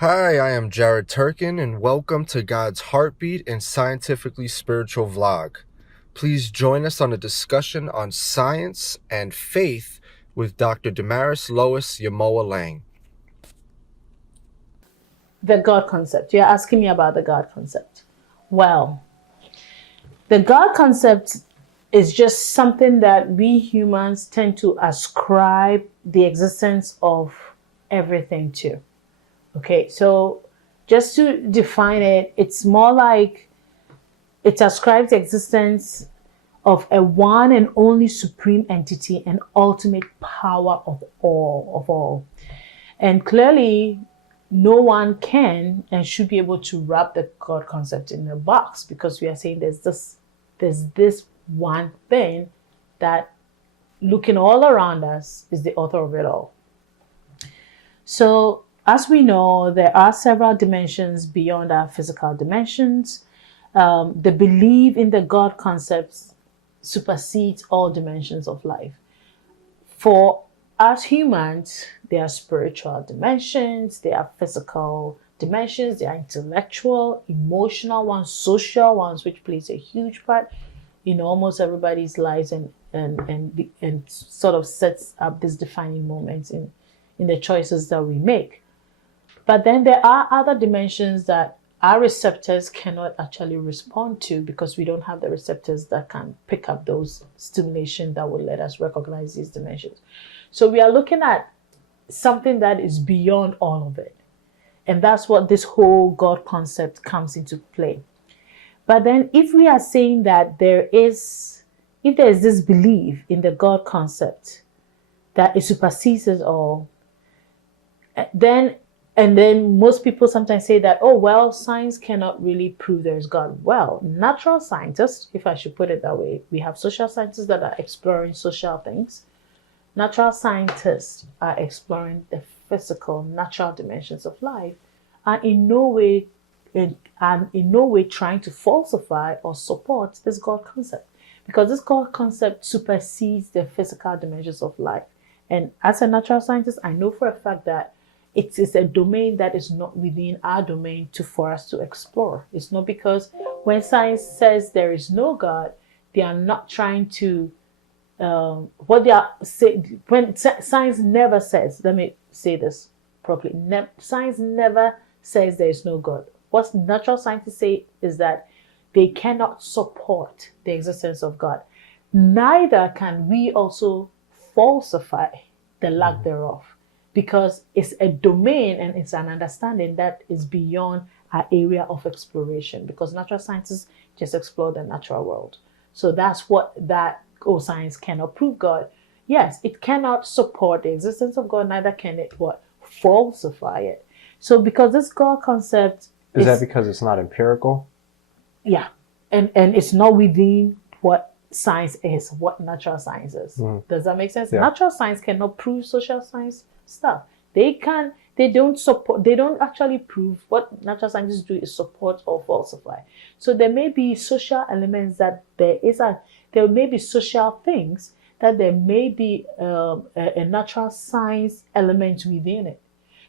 Hi, I am Jared Turkin, and welcome to God's Heartbeat and Scientifically Spiritual Vlog. Please join us on a discussion on science and faith with Dr. Damaris Lois Yamoa Lang. The God concept. You're asking me about the God concept. Well, the God concept is just something that we humans tend to ascribe the existence of everything to. Okay, so just to define it, it's more like it ascribes the existence of a one and only supreme entity and ultimate power of all. And clearly, no one can and should be able to wrap the God concept in a box, because we are saying there's this one thing that, looking all around us, is the author of it all. So as we know, there are several dimensions beyond our physical dimensions. The belief in the God concept supersedes all dimensions of life. For us humans, there are spiritual dimensions, there are physical dimensions, there are intellectual, emotional ones, social ones, which plays a huge part in almost everybody's lives, and sort of sets up these defining moments in the choices that we make. But then there are other dimensions that our receptors cannot actually respond to, because we don't have the receptors that can pick up those stimulation that will let us recognize these dimensions. So we are looking at something that is beyond all of it. And that's what this whole God concept comes into play. But then if we are saying that if there is this belief in the God concept that it supersedes us all, then and then most people sometimes say that, oh, well, science cannot really prove there's God. Well, natural scientists, if I should put it that way, we have social scientists that are exploring social things. Natural scientists are exploring the physical, natural dimensions of life, and in no way trying to falsify or support this God concept, because this God concept supersedes the physical dimensions of life. And as a natural scientist, I know for a fact that it is a domain that is not within our domain for us to explore. It's not because when science says there is no God, they are not trying to what they are saying. When science never says, let me say this properly, science never says there is no God. What natural scientists say is that they cannot support the existence of God. Neither can we also falsify the lack thereof, because it's a domain and it's an understanding that is beyond our area of exploration, because natural scientists just explore the natural world. So that's what that, oh, science cannot prove God. Yes, it cannot support the existence of God, neither can it what? Falsify it. So because this God concept Is that because it's not empirical? yeah, and it's not within what science is, what natural science is. Does that make sense? Yeah. Natural science cannot prove social science stuff. They don't actually prove. What natural scientists do is support or falsify. So there may be social elements that there may be social things that there may be a natural science element within it.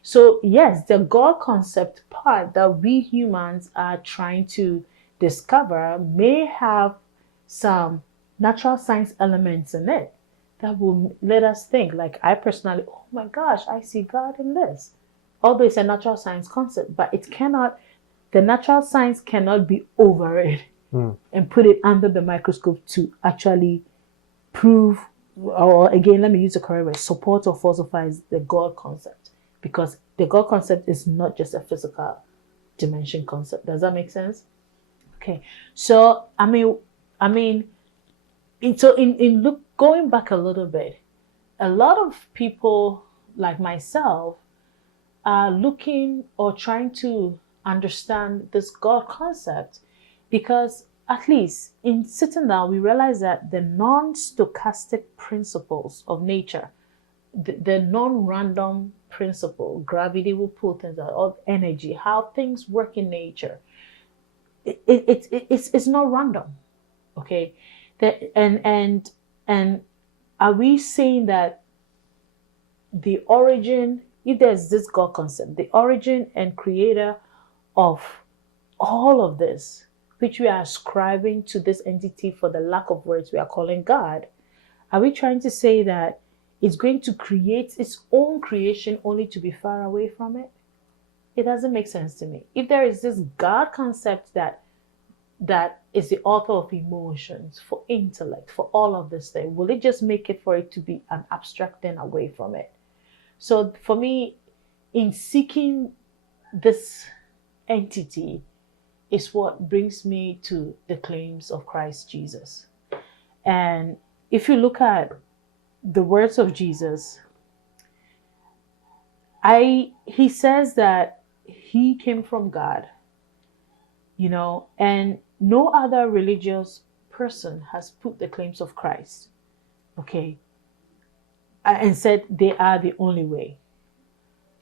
So yes, the God concept part that we humans are trying to discover may have some natural science elements in it that will let us think. Like, I personally, oh my gosh, I see God in this. Although it's a natural science concept, but the natural science cannot be over it and put it under the microscope to actually prove, or again, let me use the correct word, support or falsify the God concept. Because the God concept is not just a physical dimension concept. Does that make sense? Okay. So going back a little bit, a lot of people like myself are looking or trying to understand this God concept, because at least in sitting down, we realize that the non-stochastic principles of nature, the non-random principle, gravity will pull things out, of energy, how things work in nature, it's not random. Okay. And are we saying that the origin if there's this God concept, the origin and creator of all of this, which we are ascribing to this entity for the lack of words we are calling God, are we trying to say that it's going to create its own creation only to be far away from it? It doesn't make sense to me. If there is this God concept that is the author of emotions, for intellect, for all of this thing, will it just make it for it to be an abstract thing away from it? So for me, in seeking this entity is what brings me to the claims of Christ Jesus. And if you look at the words of Jesus, he says that he came from God, and no other religious person has put the claims of Christ, okay, and said they are the only way,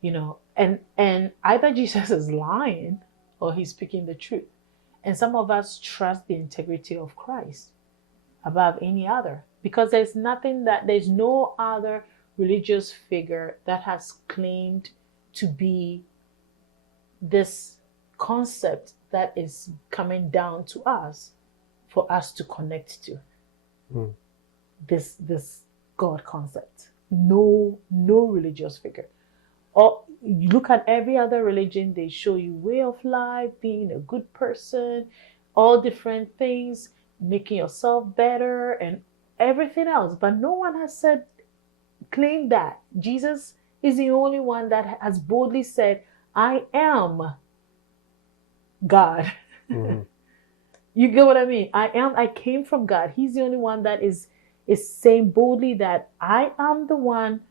and either Jesus is lying or he's speaking the truth. And some of us trust the integrity of Christ above any other, because there's no other religious figure that has claimed to be this concept that is coming down to us for us to connect to. This God concept. No religious figure. Or you look at every other religion, they show you way of life, being a good person, all different things, making yourself better and everything else. But no one has claimed that. Jesus is the only one that has boldly said, I am God. Mhm. You get what I mean? I came from God. He's the only one that is saying boldly that I am the one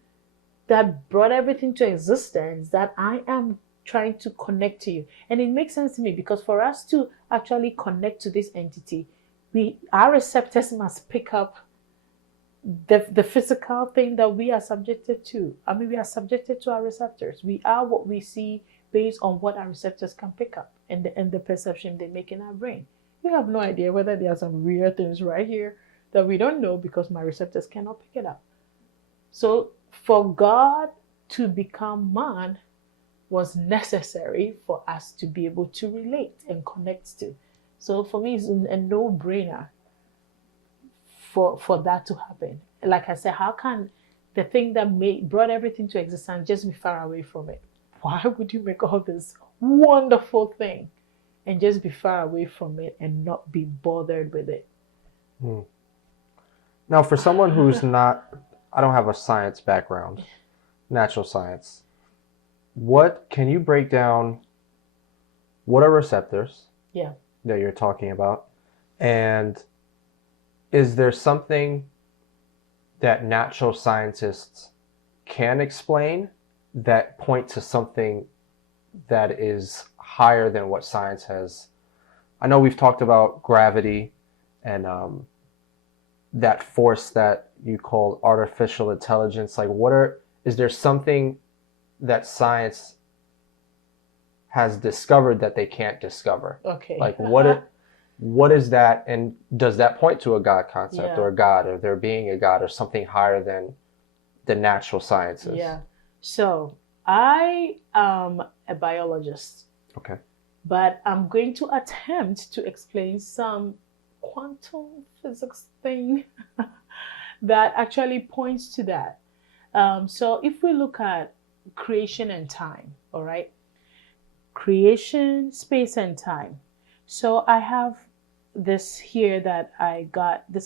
that brought everything to existence, that I am trying to connect to you. And it makes sense to me, because for us to actually connect to this entity, our receptors must pick up the physical thing that we are subjected to. I mean, we are subjected to our receptors. We are what we see based on what our receptors can pick up and the perception they make in our brain. We have no idea whether there are some weird things right here that we don't know because my receptors cannot pick it up. So for God to become man was necessary for us to be able to relate and connect to. So for me, it's a no-brainer for that to happen. Like I said, how can the thing that brought everything to existence just be far away from it? Why would you make all this wonderful thing and just be far away from it and not be bothered with it? Now, for someone who's not, I don't have a science background, natural science, can you break down what are receptors Yeah. that you're talking about? And is there something that natural scientists can explain that point to something that is higher than what science has? I know we've talked about gravity and that force that you call artificial intelligence. Like, is there something that science has discovered that they can't discover? Okay. Like, what is that, and does that point to a God concept or a God, or there being a God or something higher than the natural sciences? Yeah. So I am a biologist. Okay. But I'm going to attempt to explain some quantum physics thing that actually points to that. So if we look at creation and time, all right? Creation, space, and time. So I have this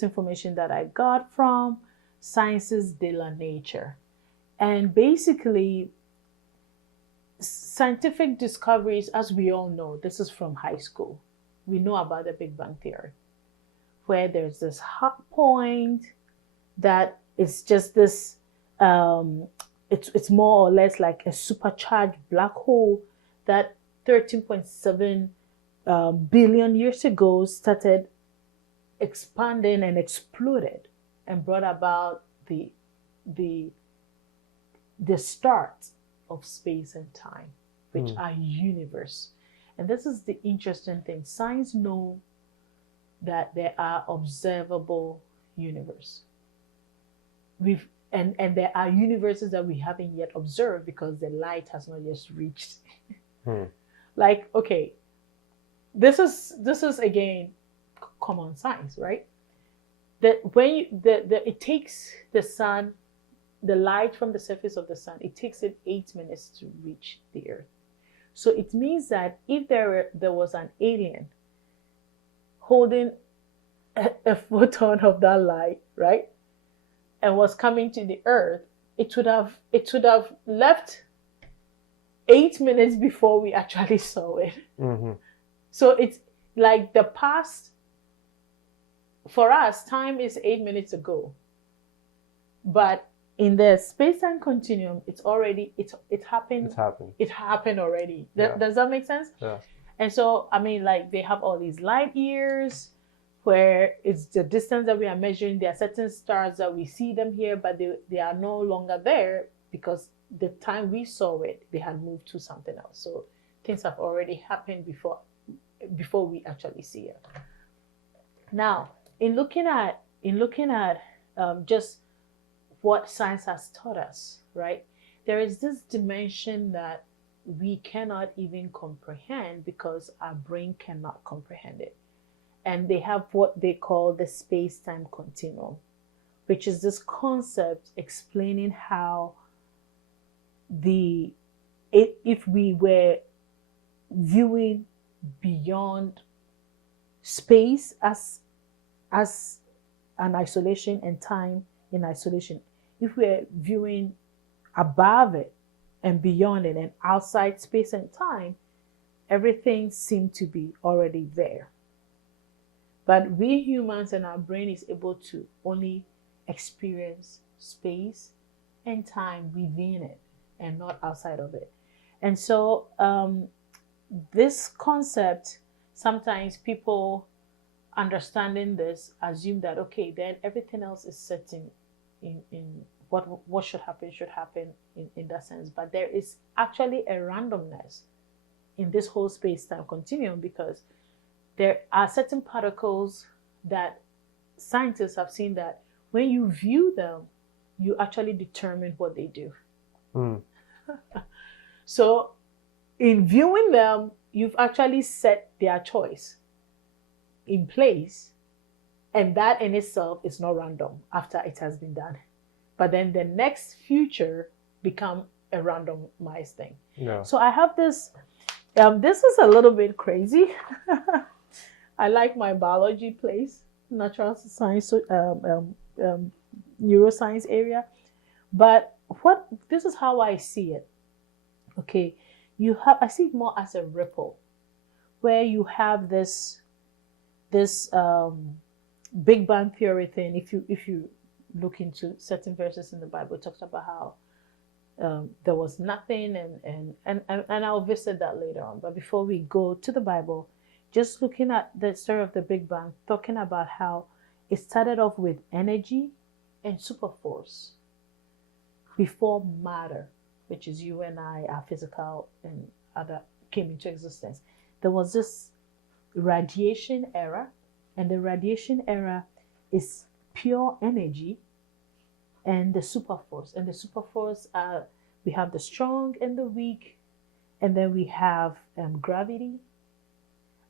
information that I got from Sciences de la Nature. And basically, scientific discoveries, as we all know, this is from high school. We know about the Big Bang Theory, where there's this hot point that is just this, it's more or less like a supercharged black hole that 13.7 billion years ago started expanding and exploded and brought about the start of space and time, which are universe. And this is the interesting thing. Science know that there are observable universe. and there are universes that we haven't yet observed because the light has not yet reached. Like, okay, this is again common science, right? That when you, it takes the sun, the light from the surface of the sun, it takes it 8 minutes to reach the earth. So it means that if there was an alien holding a photon of that light, right, and was coming to the earth, it would have left 8 minutes before we actually saw it. So it's like the past, for us, time is 8 minutes ago. But in the space-time continuum, it happened. It's happened. It happened already. Yeah. Does that make sense? Yeah. And so, I mean, like, they have all these light years where it's the distance that we are measuring. There are certain stars that we see them here, but they are no longer there because the time we saw it, they had moved to something else. So things have already happened before we actually see it. Now, in looking at just what science has taught us, right? There is this dimension that we cannot even comprehend because our brain cannot comprehend it. And they have what they call the space-time continuum, which is this concept explaining how if we were viewing beyond space as an isolation and time in isolation, if we're viewing above it and beyond it and outside space and time, everything seemed to be already there. But we humans and our brain is able to only experience space and time within it and not outside of it. And so this concept, sometimes people understanding this assume that, okay, then everything else is certain in what should happen in that sense. But there is actually a randomness in this whole space-time continuum because there are certain particles that scientists have seen that when you view them, you actually determine what they do. So in viewing them, you've actually set their choice in place, and that in itself is not random after it has been done. But then the next future become a randomized thing. Yeah. So I have this. This is a little bit crazy. I like my biology place, natural science, neuroscience area. But this is how I see it. Okay, I see it more as a ripple, where you have this Big Bang theory thing. If you look into certain verses in the Bible, it talks about how there was nothing, and I'll visit that later on. But before we go to the Bible, just looking at the story of the Big Bang, talking about how it started off with energy and superforce before matter, which is you and I, our physical and other, came into existence. There was this radiation era, and the radiation era is pure energy and the superforce. And the superforce, we have the strong and the weak, and then we have gravity.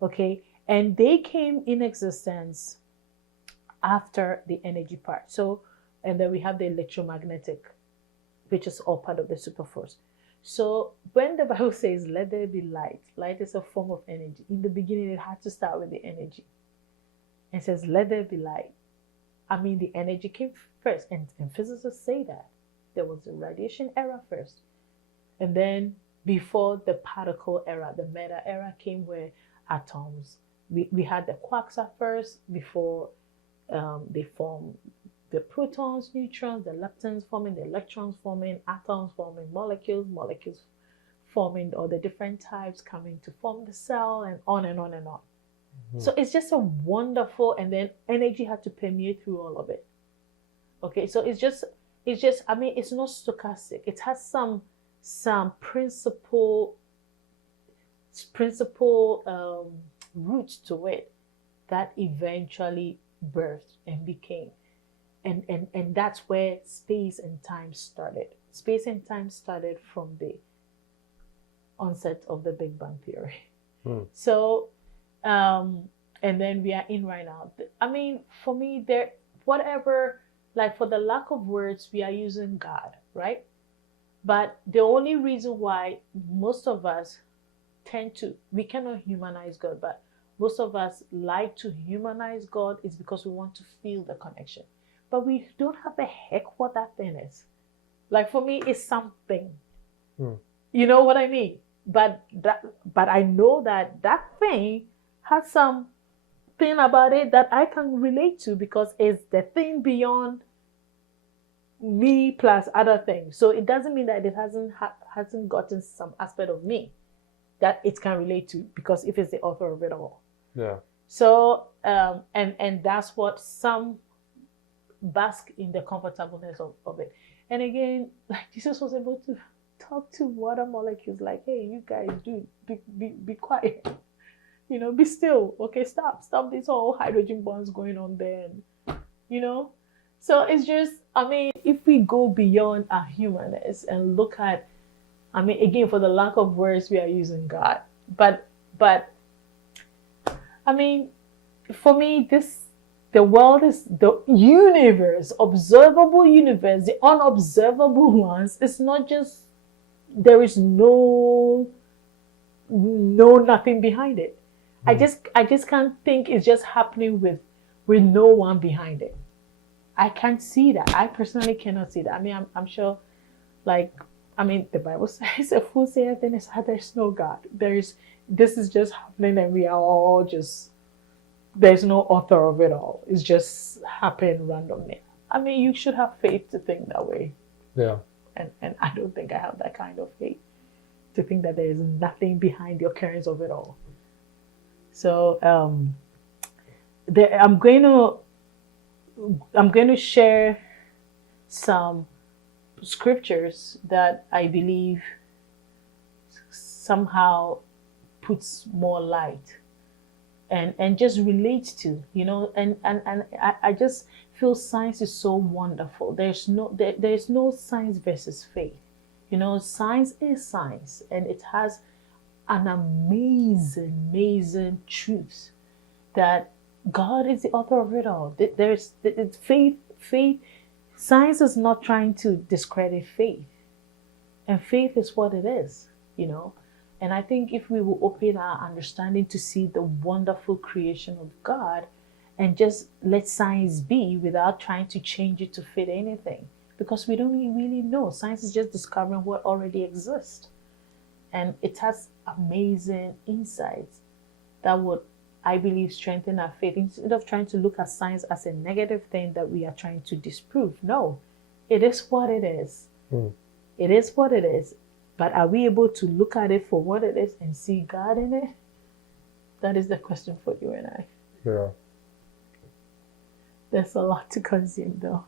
Okay, and they came in existence after the energy part. So, and then we have the electromagnetic, which is all part of the superforce. So when the Bible says, let there be light, light is a form of energy. In the beginning, it had to start with the energy. It says, let there be light. I mean, the energy came first. And physicists say that. There was the radiation era first. And then before the particle era, the matter era came where atoms, we had the quarks at first before they formed the protons, neutrons, the leptons forming, the electrons forming, atoms forming, molecules forming, all the different types coming to form the cell, and on and on and on. So it's just a wonderful, and then energy had to permeate through all of it. Okay, so it's just, I mean, it's not stochastic. It has some principle roots to it that eventually birthed and became. and that's where space and time started. Space and time started from the onset of the Big Bang Theory. So, and then we are in right now. I mean, for me, whatever, like for the lack of words, we are using God, right? But the only reason why most of us we cannot humanize God, but most of us like to humanize God is because we want to feel the connection. But we don't have a heck what that thing is. Like for me, it's something. You know what I mean? But I know that thing has something about it that I can relate to because it's the thing beyond me plus other things. So it doesn't mean that it hasn't gotten some aspect of me that it can relate to, because if it's the author of it all. Yeah. So and that's what some bask in the comfortableness of it. And again, like Jesus was able to talk to water molecules like, hey, you guys be quiet. You know, be still. Okay, stop this whole hydrogen bonds going on there. And, you know, so it's just, I mean, if we go beyond our humanness and look at, I mean, again, for the lack of words, we are using God. But I mean, for me, the world is the universe, observable universe, the unobservable ones. It's not just, there is no nothing behind it. I just can't think it's just happening with no one behind it. I can't see that. I personally cannot see that. I mean, I'm sure, like, I mean, the Bible says, "A fool saith in his heart, there's no God." This is just happening, and we are all just. There's no author of it all. It's just happening randomly. I mean, you should have faith to think that way. Yeah. And I don't think I have that kind of faith to think that there is nothing behind the occurrence of it all. So I'm going to share some scriptures that I believe somehow puts more light and just relates to, you know, and I just feel science is so wonderful. There's no science versus faith. You know, science is science, and it has an amazing truth that God is the author of it all. There's faith. Science is not trying to discredit faith, and faith is what it is, you know. And I think if we will open our understanding to see the wonderful creation of God and just let science be without trying to change it to fit anything, because we don't really know. Science is just discovering what already exists. And it has amazing insights that would, I believe, strengthen our faith. Instead of trying to look at science as a negative thing that we are trying to disprove. No, it is what it is. It is what it is. But are we able to look at it for what it is and see God in it? That is the question for you and I. Yeah. There's a lot to consume, though.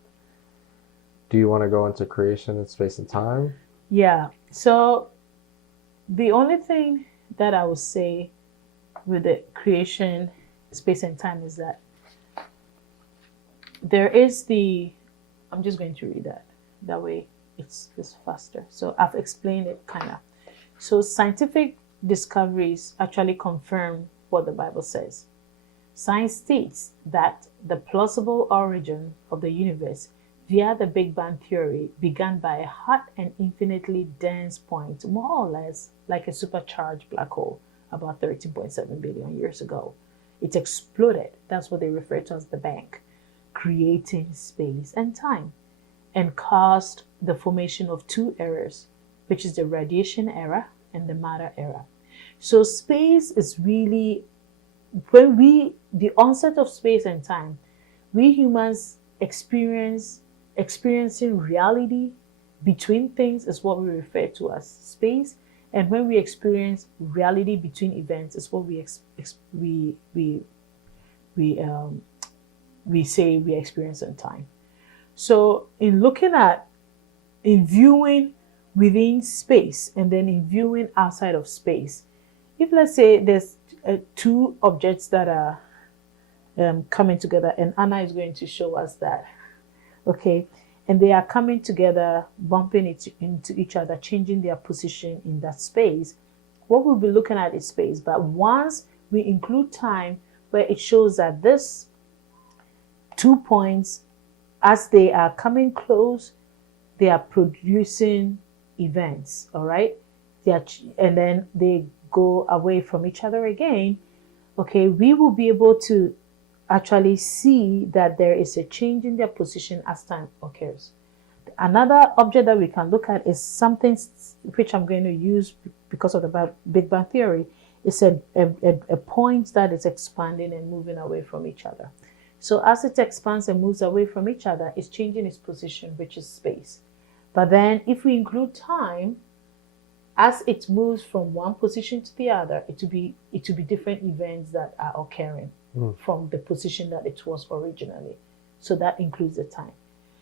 Do you want to go into creation and space and time? Yeah. So the only thing that I would say with the creation, space and time is that there is I'm just going to read that way it's faster. So I've explained it kind of. So scientific discoveries actually confirm what the Bible says. Science states that the plausible origin of the universe via the Big Bang Theory began by a hot and infinitely dense point, more or less like a supercharged black hole, about 13.7 billion years ago. It exploded, that's what they refer to as the bang, creating space and time, and caused the formation of two eras, which is the radiation era and the matter era. So space is really, the onset of space and time, we humans experiencing reality between things is what we refer to as space. And when we experience reality between events, is what we say we experience in time. So in viewing within space and then in viewing outside of space, if let's say there's two objects that are coming together, and Anna is going to show us that Okay, and they are coming together, bumping into each other, changing their position in that space. What we'll be looking at is space, but once we include time, where it shows that this 2 points, as they are coming close, they are producing events. All right, and then they go away from each other again. Okay, we will be able to actually see that there is a change in their position as time occurs. Another object that we can look at is something which I'm going to use because of the Big Bang Theory. It's a point that is expanding and moving away from each other. So as it expands and moves away from each other, it's changing its position, which is space. But then if we include time, as it moves from one position to the other, it will be different events that are occurring from the position that it was originally. So that includes the time.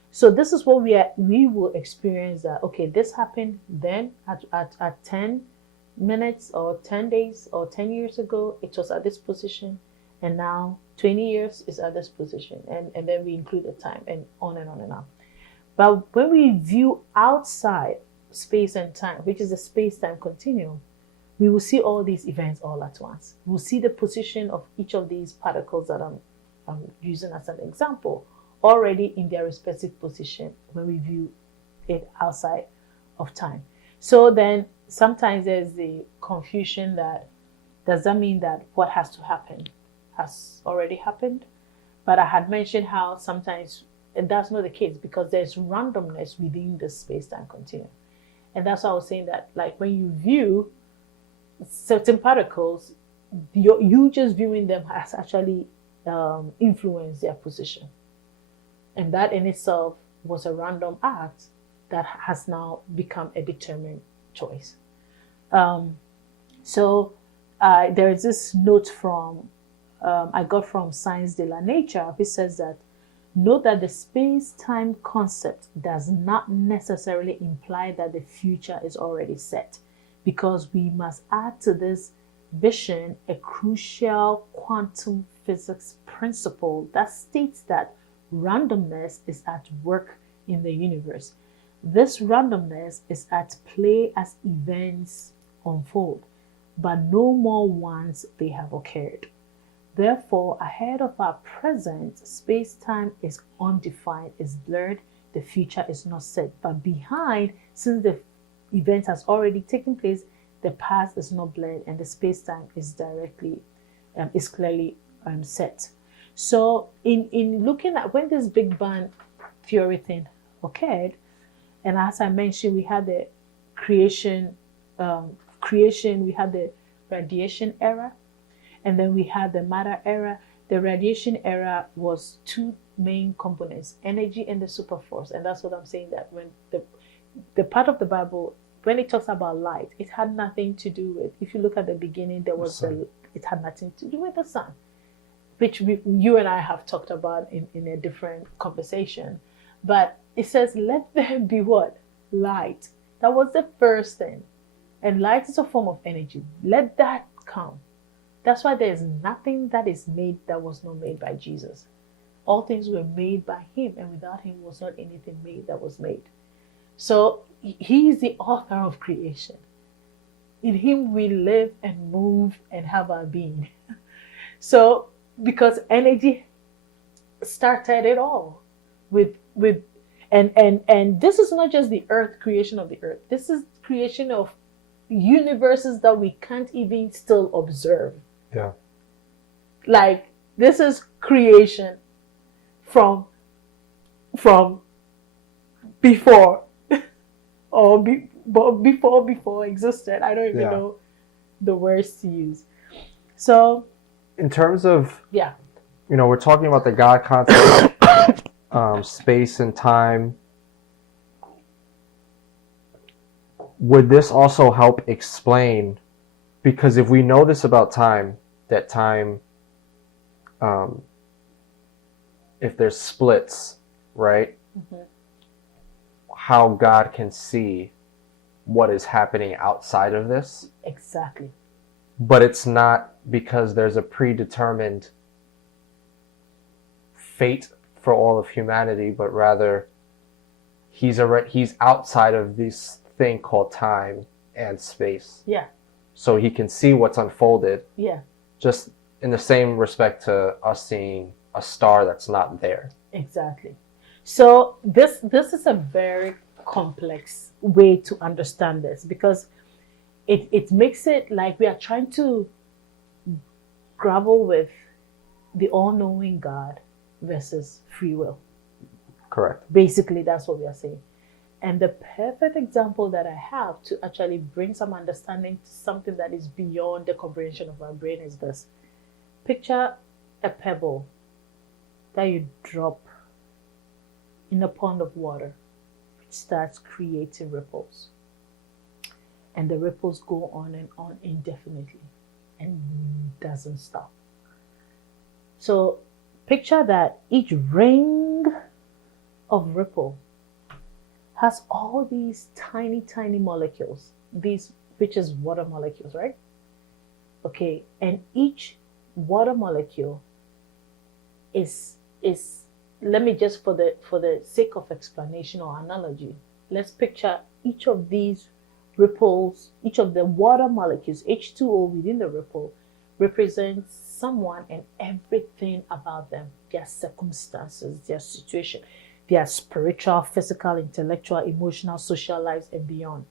So this is what we will experience, that, okay, this happened then at 10 minutes or 10 days or 10 years ago, it was at this position, and now 20 years is at this position. And then we include the time, and on and on and on. But when we view outside space and time, which is the space-time continuum, we will see all these events all at once. We'll see the position of each of these particles that I'm using as an example already in their respective position when we view it outside of time. So then sometimes there's the confusion that, does that mean that what has to happen has already happened? But I had mentioned how sometimes that's not the case, because there's randomness within the space-time continuum. And that's why I was saying that, like, when you view certain particles, you just viewing them has actually influenced their position. And that in itself was a random act that has now become a determined choice. So there is this note from, I got from Science de la Nature, which says that, note that the space-time concept does not necessarily imply that the future is already set, because we must add to this vision a crucial quantum physics principle that states that randomness is at work in the universe. This randomness is at play as events unfold, but no more once they have occurred. Therefore, ahead of our present, space-time is undefined, is blurred, the future is not set. But behind, since the event has already taken place, the past is not blurred, and the space-time is clearly set. So in looking at when this Big Bang Theory thing occurred, and as I mentioned, we had the creation, we had the radiation era, and then we had the matter era. The radiation era was two main components, energy and the superforce. And that's what I'm saying, that when the part of the Bible, when it talks about light, it had nothing to do with, if you look at the beginning, it had nothing to do with the sun, which you and I have talked about in a different conversation. But it says, let there be what? Light. That was the first thing. And light is a form of energy. Let that come. That's why there is nothing that is made that was not made by Jesus. All things were made by him, and without him was not anything made that was made. So he is the author of creation. In him we live and move and have our being. So because energy started it all and this is not just the earth, creation of the earth. This is creation of universes that we can't even still observe. Yeah. Like, this is creation from before or before existed. I don't even know the words to use. So in terms of, yeah, we're talking about the God concept, space and time. Would this also help explain, because if we know this about time, that time, if there's splits, right? Mm-hmm. How God can see what is happening outside of this. Exactly. But it's not because there's a predetermined fate for all of humanity, but rather he's outside of this thing called time and space. Yeah. So he can see what's unfolded. Yeah. Just in the same respect to us seeing a star that's not there. Exactly. So this is a very complex way to understand this, because it makes it like we are trying to grapple with the all-knowing God versus free will. Correct. Basically, that's what we are saying. And the perfect example that I have to actually bring some understanding to something that is beyond the comprehension of our brain is this. Picture a pebble that you drop in a pond of water. It starts creating ripples. And the ripples go on and on indefinitely and doesn't stop. So picture that each ring of ripple has all these tiny, tiny molecules, which is water molecules, right? Okay, and each water molecule is let me just for the sake of explanation or analogy, let's picture each of these ripples, each of the water molecules, H2O within the ripple, represents someone and everything about them, their circumstances, their situation, their spiritual, physical, intellectual, emotional, social lives, and beyond.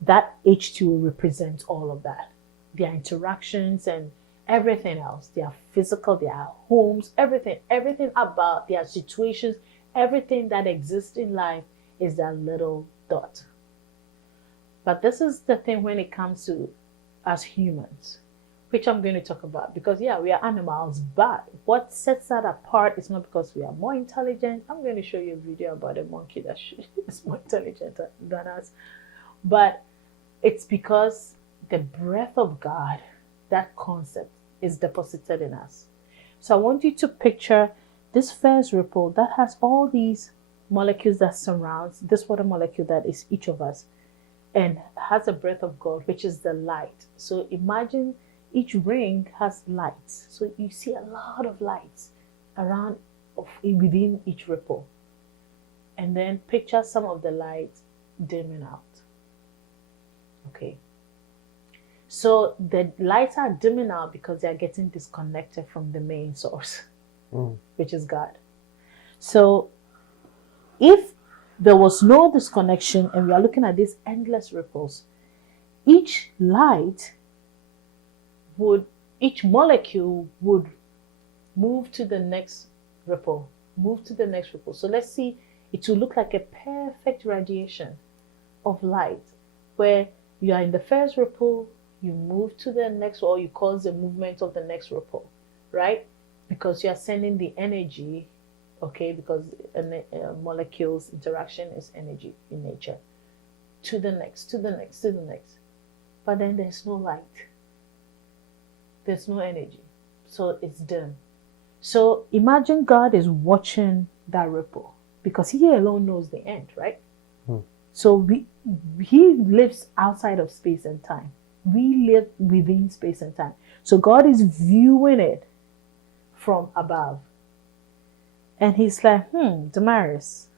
That H2O represents all of that. Their interactions and everything else, their physical, their homes, everything about their situations, everything that exists in life is that little dot. But this is the thing when it comes to us humans, which I'm going to talk about, because we are animals, but what sets that apart is not because we are more intelligent. I'm going to show you a video about a monkey that is more intelligent than us, but it's because the breath of God, that concept, is deposited in us. So I want you to picture this first ripple that has all these molecules that surrounds this water molecule that is each of us, and has the breath of God, which is the light. So imagine each ring has lights. So you see a lot of lights around within each ripple. And then picture some of the lights dimming out. Okay. So the lights are dimming out because they are getting disconnected from the main source, which is God. So if there was no disconnection and we are looking at these endless ripples, each molecule would move to the next ripple, So let's see, it will look like a perfect radiation of light where you are in the first ripple, you move to the next, or you cause the movement of the next ripple, right? Because you are sending the energy, okay, because molecules interaction is energy in nature, to the next. But then there's no light. There's no energy. So it's dim. So imagine God is watching that ripple, because he alone knows the end, right? So he lives outside of space and time. We live within space and time. So God is viewing it from above. And he's like, Damaris,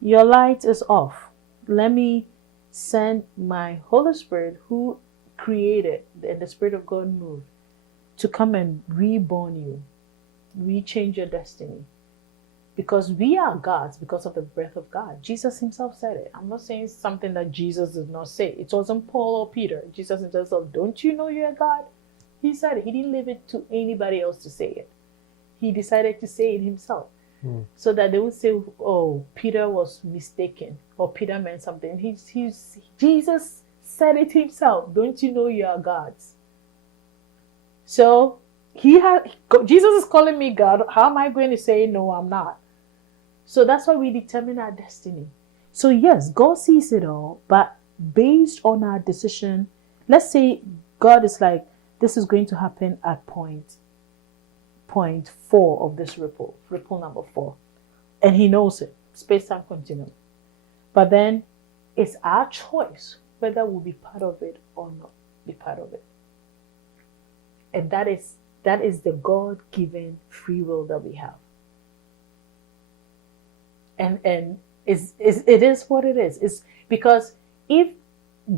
your light is off. Let me send my Holy Spirit, who created and the Spirit of God moved, to come and reborn you, rechange your destiny. Because we are God's because of the breath of God. Jesus himself said it. I'm not saying something that Jesus did not say. It wasn't Paul or Peter. Jesus himself said, don't you know you're God? He said it. He didn't leave it to anybody else to say it. He decided to say it himself. So that they would say, oh, Peter was mistaken, or Peter meant something. Jesus said it himself. Don't you know you are God's? So Jesus is calling me God. How am I going to say, no, I'm not? So that's why we determine our destiny. So yes, God sees it all, but based on our decision, let's say God is like, this is going to happen at point 4 of this ripple number 4. And he knows it, space-time continuum. But then it's our choice whether we'll be part of it or not be part of it. And that is the God-given free will that we have. and it is what it is. It's because if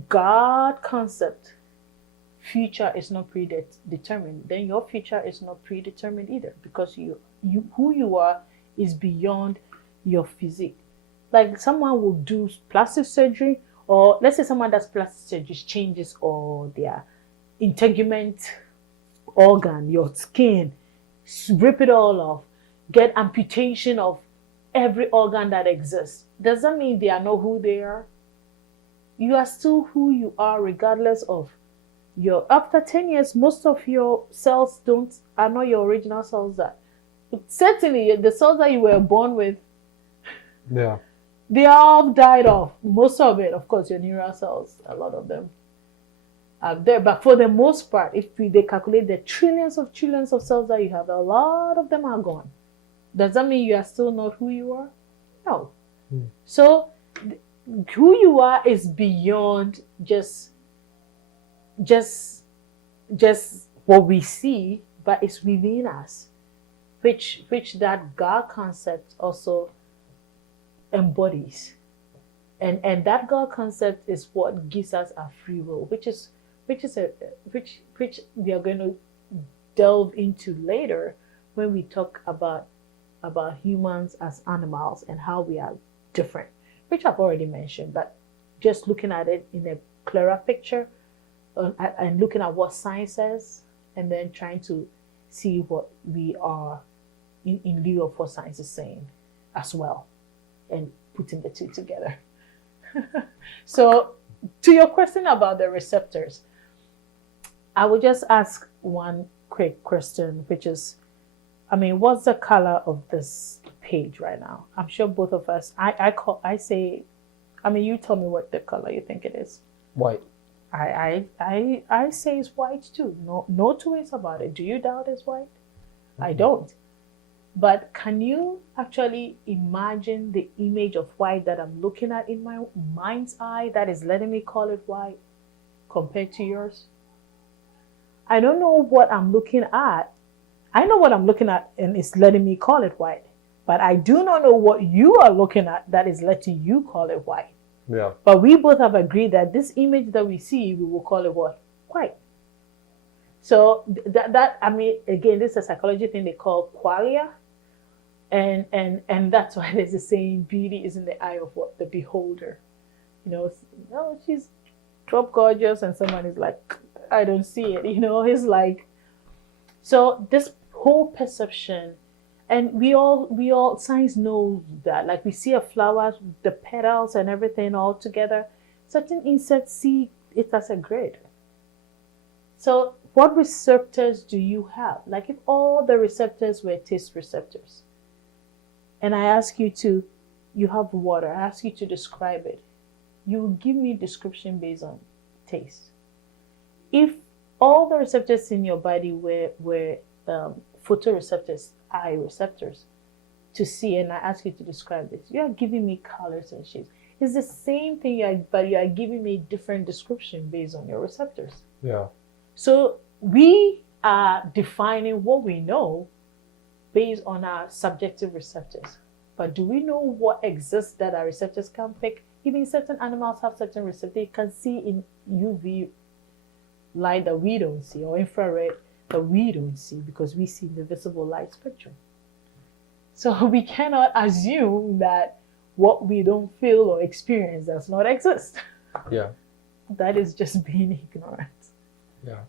God concept future is not predetermined, then your future is not predetermined either, because you who you are is beyond your physique. Like someone will do plastic surgery, or let's say someone does plastic surgery, changes all their integument organ, your skin, rip it all off, get amputation of every organ that exists. Does that mean they are not who they are? You are still who you are, regardless of your. After 10 years, most of your cells are not your original cells. That certainly the cells that you were born with, Yeah. they all died off. Most of it, of course, your neural cells, a lot of them are there. But for the most part, if they calculate the trillions of cells that you have, a lot of them are gone. Does that mean you are still not who you are? No. So who you are is beyond just what we see, but it's within us, which that God concept also embodies. And that God concept is what gives us our free will, which we are going to delve into later when we talk about humans as animals and how we are different, which I've already mentioned. But just looking at it in a clearer picture, and looking at what science says, and then trying to see what we are in lieu of what science is saying as well, and putting the two together. So to your question about the receptors, I will just ask one quick question, which is, what's the color of this page right now? I'm sure both of us, you tell me what the color you think it is. White. I say it's white too. No two ways about it. Do you doubt it's white? Mm-hmm. I don't. But can you actually imagine the image of white that I'm looking at in my mind's eye that is letting me call it white compared to yours? I don't know what I'm looking at. I know what I'm looking at and it's letting me call it white. But I do not know what you are looking at that is letting you call it white. Yeah. But we both have agreed that this image that we see, we will call it what? White. So again, this is a psychology thing they call qualia. And that's why there's a saying, beauty is in the eye of what? The beholder. She's drop gorgeous, and someone is like, I don't see it. It's like, so this whole perception, and we all science knows that. Like we see a flower, the petals and everything all together. Certain insects see it as a grid. So what receptors do you have? Like if all the receptors were taste receptors, and I ask you have water, I ask you to describe it, you will give me description based on taste. If all the receptors in your body were photoreceptors, eye receptors, to see, and I ask you to describe it, you are giving me colors and shapes. It's the same thing, but you are giving me different description based on your receptors. Yeah. So we are defining what we know based on our subjective receptors. But do we know what exists that our receptors can pick? Even certain animals have certain receptors. They can see in UV light that we don't see, or infrared that we don't see, because we see the visible light spectrum. So we cannot assume that what we don't feel or experience does not exist. Yeah. That is just being ignorant. Yeah.